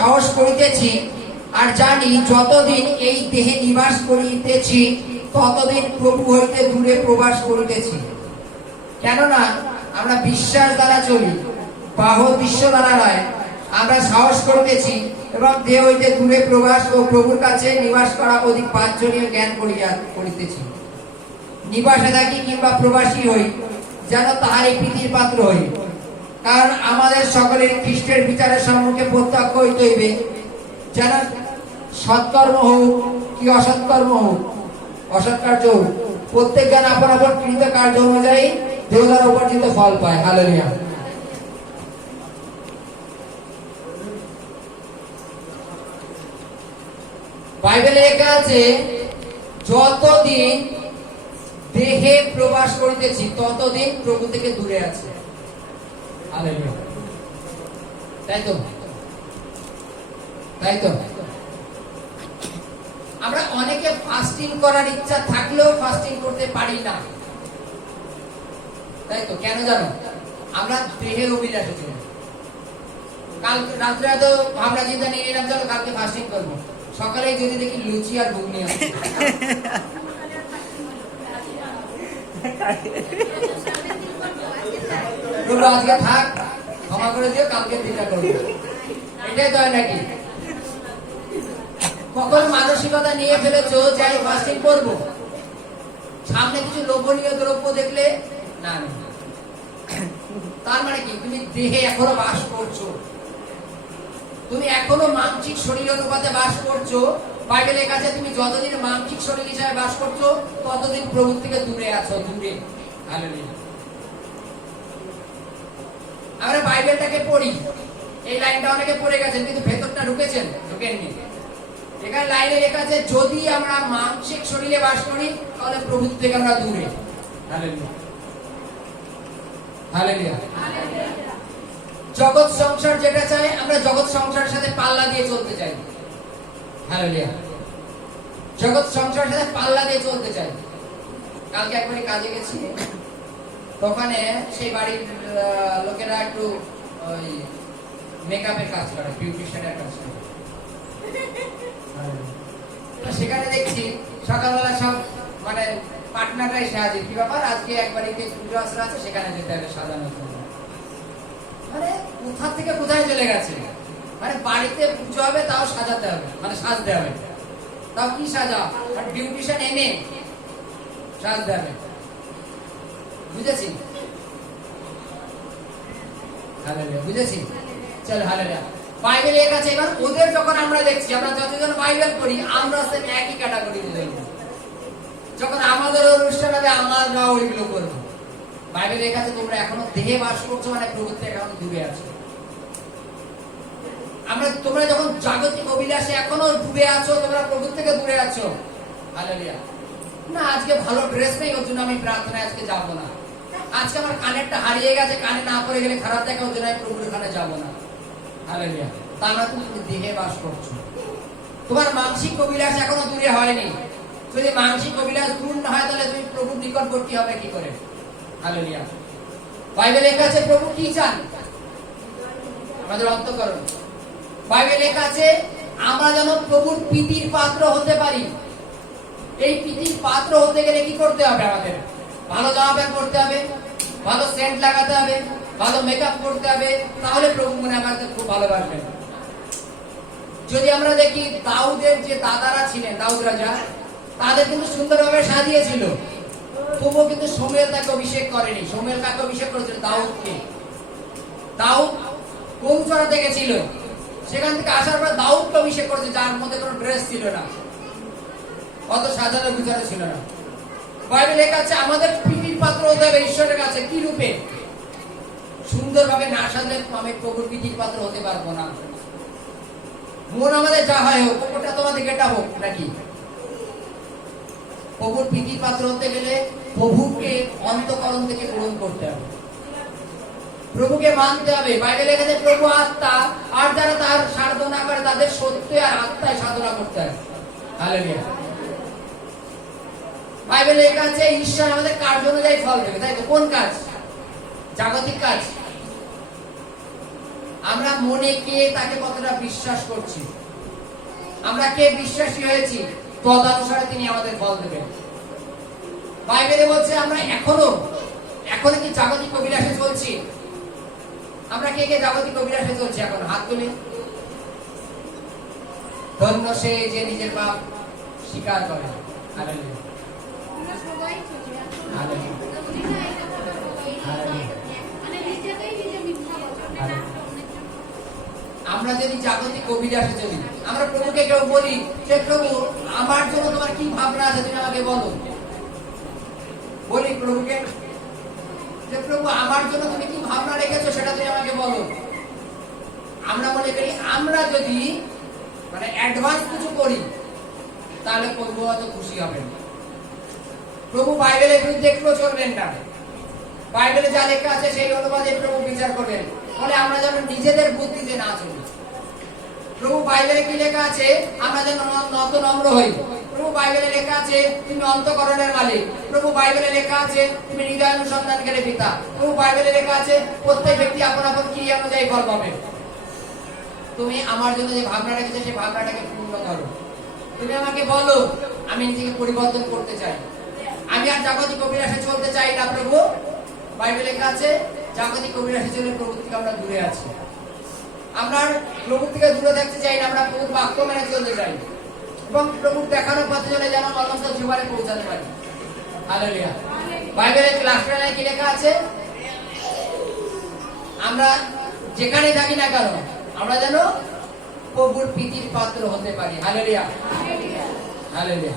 সাহস করিতেছি আর জানি যতদিন এই দেহে নিবাস করিতেছি ততদিন প্রভু হইতে দূরে প্রবাস করিতেছি। কেননা আমরা বিশ্বাস দ্বারা চলি, বাহ বিশ্ব দ্বারা নয়। আমরা সাহস করিতেছি এবং দেহ হইতে দূরে প্রবাস ও প্রভুর কাছে নিবাস করা অধিক বাঞ্ছনীয় জ্ঞান করিতেছি। নিবাসে থাকি কিংবা প্রবাসী হই, যেন তাহারই প্রীতির পাত্র হই। কারণ আমাদের সকলের খ্রিস্টের বিচারের সম্মুখে প্রত্যক্ষ হইতে হইবে, যেন সৎকর্ম হোক কি অসৎকর্ম হোক, অসৎকার্য হোক, প্রত্যেক জ্ঞান আপন আপন কৃত কার্য অনুযায়ী দেবতার উপার্জিত ফল পায়। হালেলুয়া। বাইবেলে লেখা আছে যতদিন দেহে প্রবাস করিতেছি ততদিন প্রভু থেকে দূরে আছে। হালেলুয়া। তাই তো, তাই তো। আমরা অনেকে ফাস্টিং করার ইচ্ছা থাকলেও ফাস্টিং করতে পারি না, তাই তো। কেন জানো? আমরা দেহের অভিলাষে চলি। কাল রাত্রে তো আমরা চিন্তা নিয়ে নিলাম চলো কালকে ফাস্টিং করবো, সকালে যদি দেখি লুচি আর ঘুগনি আছে। আজকে থাক, ক্ষমা করে দিও, কালকে চিন্তা করবো, এটাই তো হয় নাকি? কখন মানসিকতা নিয়ে ফেলেছো যাই ফাস্টিং করবো, সামনে কিছু লোভনীয় দ্রব্য দেখলে না, তার মানে কি তুমি দেহে এখনো বাস করছো, তুমি এখনো মানসিক শরীর অনুপাতে বাস করছো। বাইবেলের কাছে তুমি যতদিন মানসিক শরীর হিসাবে বাস করছো ততদিন প্রভু থেকে দূরে আছো, দূরে। হালেলুয়া। আমরা বাইবেলটাকে পড়ি, এই লাইনটা অনেকে পড়ে গেছেন কিন্তু ভেতরটা ঢুকেছেন, ঢুকেননি। এখানে লাইনে লেখা আছে যদি আমরা মানসিক শরীরে বাস করি তাহলে প্রভু থেকে আমরা দূরে। Hallelujah, hallelujah. জগৎ সংসার যেটা চাই, আমরা জগৎ সংসারের সাথে পাল্লা দিয়ে চলতে চাই। হালেলুয়া। জগৎ সংসারের সাথে পাল্লা দিয়ে চলতে চাই। কালকে একবারই কাজে গেছি, ওখানে সেই বাড়ির লোকেরা একটু ওই মেকআপের কাজ করে, বিউটিশিয়ানের কাজ করে। সেখানে দেখছি সকালবেলা সব মানে পার্টনাররা এসে হাজির, কি ব্যাপার আজকে একবারই পুজো আসরা আছে সেখানে যেতে হবে সাজানোর জন্য। মানে কোথা থেকে কোথায় চলে গেছে, মানে বাড়িতে পুজো হবে তাও সাজাতে হবে, মানে সাজতে হবে, তাও কি সাজা, বিউটিশিয়ান এনে সাজতে হবে। বুঝেছি? হালেলুয়া, বুঝেছি? চল হালেলুয়া। বাইবেলের কাছে এবার ওদের যখন আমরা দেখছি, আমরা যতজন বাইবেল পড়ি আমরা সেম একই ক্যাটাগরিতে দেখবো। যখন আমাদের অনুষ্ঠান হবে আমরা ওইগুলো করবো। বাইবেলের কাছে তোমরা এখনো দেহে বাস করছো মানে প্রভু থেকে এখনো দূরে আছো। আমরা তোমরা যখন জাগতিক অভিলাষে এখনো ডুবে আছো, তোমরা প্রভু থেকে দূরে আছো। হালেলুয়া। না আজকে ভালো ড্রেস নেই ওর জন্য আমি প্রার্থনায় আজকে যাবো না, আজকে আমার কানেরটা হারিয়ে গেছে, কানে না পড়ে গেলে খারাপ দেখা, ওর জন্য আমি প্রভুর ওখানে যাবো না। হালেলুয়া। তা না, তুমি দেহে বাস করছো, তোমার মানসিক অভিলাষ এখনো দূরে হয়নি। যদি মানসিক অভিলাষ দূর না হয় তাহলে তুমি প্রভুর নিকটবর্তী হবে কি করে? হালেলুয়া। বাইবেলে লেখা আছে প্রভু কি চান? আমাদের অন্তঃকরণ। বাইবেলে লেখা আছে আমরা যেন প্রভুর প্রীতির পাত্র হতে পারি। এই প্রীতির পাত্র হতে গেলে কি করতে হবে? আমাদের ভালো জামা প্যান্ট পরতে হবে, ভালো সেন্ট লাগাতে হবে, ভালো মেকআপ করতে হবে, তাহলে প্রভু মনে আমাদের খুব ভালোবাসবেন। যদি আমরা দেখি দাউদের যে দাদারা ছিলেন, দাউদ রাজা, তাদের কিন্তু সুন্দরভাবে সাজিয়েছিল, তবুও কিন্তু শমূয়েল তাকে অভিষেক করেনি। শমূয়েল তাকে অভিষেক করেছিল দাউদকে। দাউদ গরু চড়াতে গেছিল, সেখান থেকে আসার পর দাউদকে অভিষেক করেছে, যার মধ্যে কোনো ড্রেস ছিল না, অত সাজানো গুছানো ছিল না। বাইবেলে লেখা আছে আমাদের প্রীতির পাত্র হতে হবে ঈশ্বরের কাছে। কি রূপে? সুন্দরভাবে না সাজলে আমি প্রভুর প্রীতির পাত্র হতে পারবো না। মন আমাদের যা হয় হোক, ওটা তোমাদের গেটা হোক নাকি? প্রভুর প্রীতির পাত্র হতে গেলে প্রভুকে অন্তঃকরণ থেকে গ্রহণ করতে হবে, প্রভুকে মানতে হবে। বাইবেলে লেখা আছে প্রভু আত্মা, আর যারা তার সাধনা করে তাদের সত্যে আর আত্মায় সাধনা করতে হবে। হালেলুয়া। বাইবেলে লেখা আছে ঈশ্বর আমাদের কার্য অনুযায়ী ফল দেবে, তাই তো? কোন কাজ? জাগতিক কাজ। আমরা মনে কে তাকে কতটা বিশ্বাস করছি, আমরা কে বিশ্বাসী হয়েছি, তদনুসারে তিনি আমাদের ফল দেবেন। বাইবেলে বলছে আমরা এখনো কি জাগতিক অভিলাষে চলছি? আমরা কে কে জাগতিক অভিলাষে চলছি এখন? হাত তুলে। ধন্য সে যে নিজের পাপ স্বীকার করে। Hallelujah, hallelujah, hallelujah. আমরা যদি জাগতিক অভিলাষে চলি, আমরা প্রভুকে কেউ বলি যে প্রভু আমার জন্য তোমার কি ভাবনা আছে তুমি আমাকে বলো। বলি প্রভুকে যে প্রভু আমার জন্য তুমি কি ভাবনা রেখেছো সেটা তুমি আমাকে বলো। আমরা মনে করি আমরা যদি মানে অ্যাডভান্স কিছু করি তাহলে প্রভু হয়তো খুশি হবেন। প্রভু বাইবেলের বিরুদ্ধে একটু চলবেন না। বাইবেলে যা লেখা আছে সেই অনুবাদে প্রভু বিচার করবেন। ফলে আমরা যেন নিজেদের বুদ্ধিতে না চলি। প্রভু বাইবেলে কি লেখা আছে? আমরা যেন নত নম্র হই। প্রভু বাইবেলে লেখা আছে তুমি অন্তঃকরণের মালিক। প্রভু বাইবেলে লেখা আছে তুমি হৃদয় অনুসন্ধানকারী পিতা। প্রভু বাইবেলে লেখা আছে প্রত্যেক ব্যক্তি আপন আপন ক্রিয়া অনুযায়ী ফল পাবে। তুমি আমার জন্য যে ভাবনা রেখেছো সেই ভাবনাটাকে পূর্ণ করো। তুমি আমাকে বলো আমি নিজেকে পরিবর্তন করতে চাই, আমি আর জাগতিক অভিলাষে চলতে চাই না। প্রভু বাইবেলে লেখা আছে জাগতিক অভিলাষে চলে প্রভু থেকে আমরা দূরে আছি। আমরা প্রভু থেকে দূরে থাকতে চাই না, আমরা প্রভুর বাক্য মেনে চলতে চাই এবং প্রভুর দেখানোর পথে চলে যেন অনন্ত জীবনে পৌঁছাতে পারি। হালেলুয়া। বাইবেলের লাস্ট লাইনে কি লেখা আছে? আমরা যেখানে থাকি না কেন আমরা যেন প্রভুর প্রীতির পাত্র হতে পারি। Hallelujah, hallelujah.